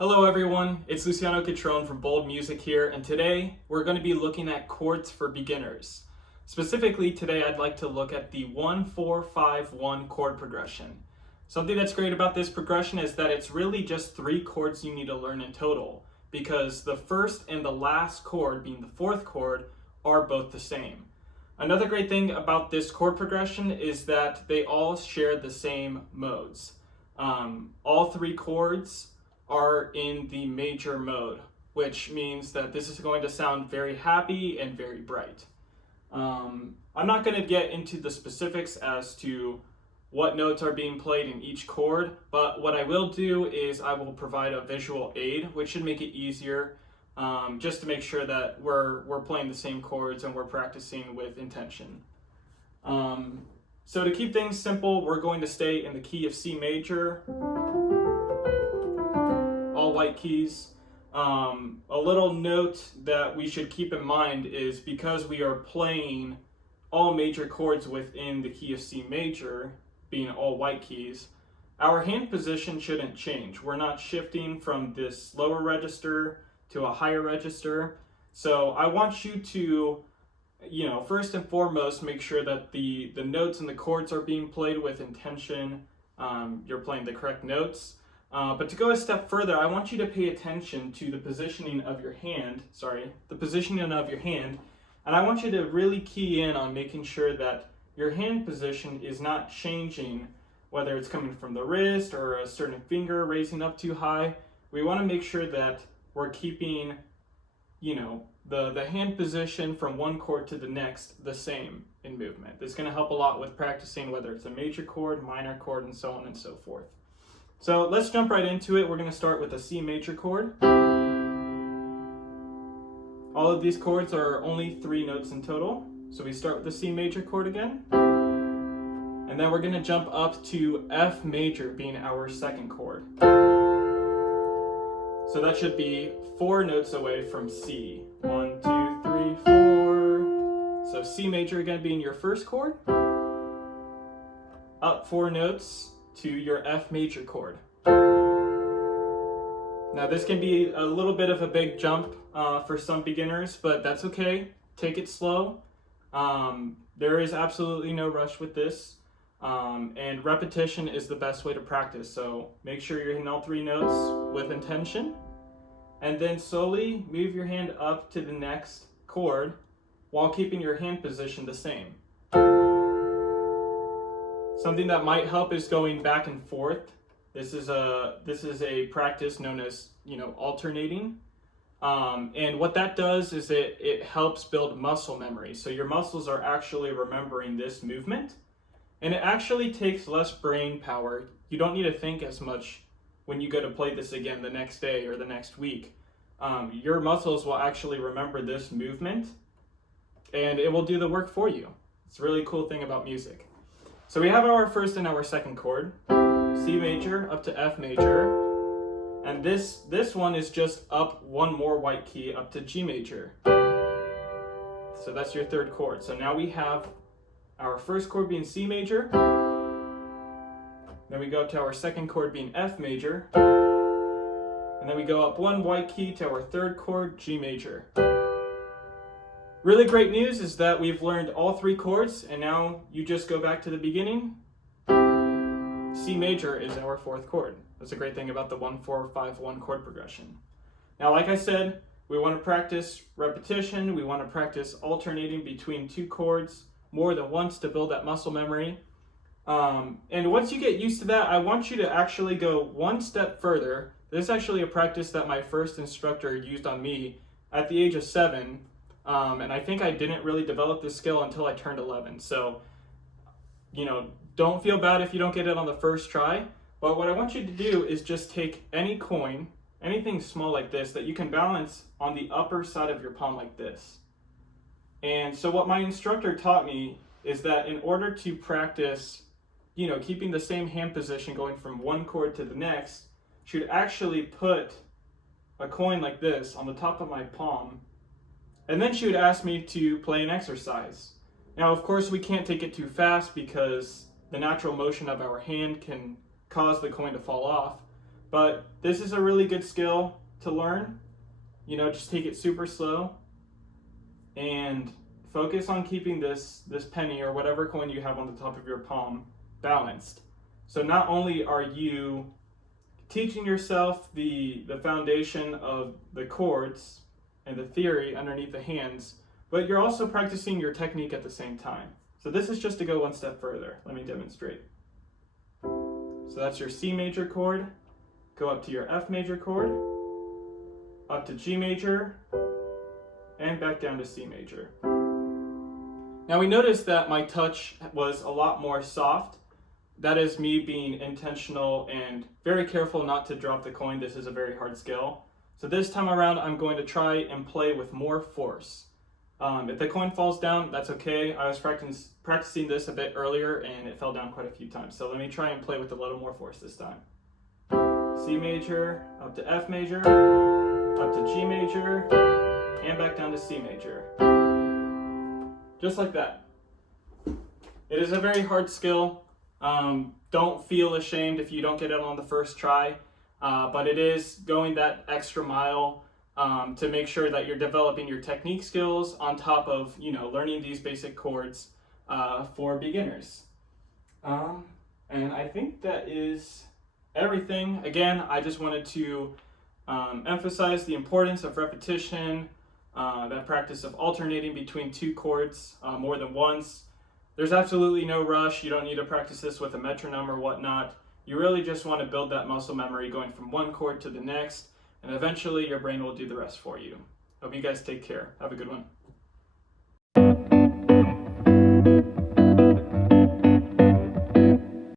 Hello everyone, it's Luciano Catrone from Bold Music here, and today we're going to be looking at chords for beginners. Specifically today I'd like to look at the 1-4-5-1 chord progression. Something that's great about this progression is that it's really just 3 chords you need to learn in total, because the first and the last chord, being the 4th chord, are both the same. Another great thing about this chord progression is that they all share the same modes. All 3 chords are in the major mode, which means that this is going to sound very happy and very bright. I'm not going to get into the specifics as to what notes are being played in each chord, but what I will do is I will provide a visual aid, which should make it easier, just to make sure that we're playing the same chords and we're practicing with intention. So to keep things simple, we're going to stay in the key of C major, all white keys. A little note that we should keep in mind is because we are playing all major chords within the key of C major, being all white keys, our hand position shouldn't change. We're not shifting from this lower register to a higher register. So I want you to, first and foremost, make sure that the notes and the chords are being played with intention. You're playing the correct notes. But to go a step further, I want you to pay attention to the positioning of your hand, and I want you to really key in on making sure that your hand position is not changing, whether it's coming from the wrist or a certain finger raising up too high. We want to make sure that we're keeping, the hand position from one chord to the next the same in movement. This is going to help a lot with practicing whether it's a major chord, minor chord, and so on and so forth. So let's jump right into it. We're going to start with a C major chord. All of these chords are only 3 notes in total. So we start with the C major chord again. And then we're going to jump up to F major, being our 2nd chord. So that should be 4 notes away from C. 1, 2, 3, 4. So C major again being your 1st chord. Up 4 notes to your F major chord. Now this can be a little bit of a big jump for some beginners, but that's okay. Take it slow. There is absolutely no rush with this, and repetition is the best way to practice. So make sure you're hitting all 3 notes with intention, and then slowly move your hand up to the next chord while keeping your hand position the same. Something that might help is going back and forth. This is a practice known as alternating, and what that does is it helps build muscle memory. So your muscles are actually remembering this movement, and it actually takes less brain power. You don't need to think as much when you go to play this again the next day or the next week. Your muscles will actually remember this movement, and it will do the work for you. It's a really cool thing about music. So we have our 1st and our 2nd chord, C major up to F major, and this one is just up 1 more white key up to G major. So that's your 3rd chord. So now we have our 1st chord being C major, then we go up to our 2nd chord being F major, and then we go up 1 white key to our 3rd chord, G major. Really great news is that we've learned all 3 chords, and now you just go back to the beginning. C major is our 4th chord. That's a great thing about the 1-4-5-1 chord progression. Now, like I said, we want to practice repetition. We want to practice alternating between 2 chords more than once to build that muscle memory. And once you get used to that, I want you to actually go one step further. This is actually a practice that my first instructor used on me at the age of 7. And I think I didn't really develop this skill until I turned 11. So, don't feel bad if you don't get it on the first try. But what I want you to do is just take any coin, anything small like this, that you can balance on the upper side of your palm like this. And so what my instructor taught me is that in order to practice, keeping the same hand position going from one chord to the next, should actually put a coin like this on the top of my palm. And then she would ask me to play an exercise. Now, of course, we can't take it too fast because the natural motion of our hand can cause the coin to fall off. But this is a really good skill to learn. Just take it super slow and focus on keeping this penny or whatever coin you have on the top of your palm balanced. So not only are you teaching yourself the foundation of the chords and the theory underneath the hands, but you're also practicing your technique at the same time. So this is just to go one step further. Let me demonstrate. So that's your C major chord. Go up to your F major chord, up to G major, and back down to C major. Now we noticed that my touch was a lot more soft. That is me being intentional and very careful not to drop the coin. This is a very hard skill. So this time around, I'm going to try and play with more force. If the coin falls down, that's okay. I was practicing this a bit earlier and it fell down quite a few times. So let me try and play with a little more force this time. C major, up to F major, up to G major, and back down to C major. Just like that. It is a very hard skill. Don't feel ashamed if you don't get it on the first try, but it is going that extra mile to make sure that you're developing your technique skills on top of, learning these basic chords for beginners. And I think that is everything. Again, I just wanted to emphasize the importance of repetition, that practice of alternating between two chords more than once. There's absolutely no rush. You don't need to practice this with a metronome or whatnot. You really just want to build that muscle memory going from one chord to the next, and eventually your brain will do the rest for you. Hope you guys take care. Have a good one.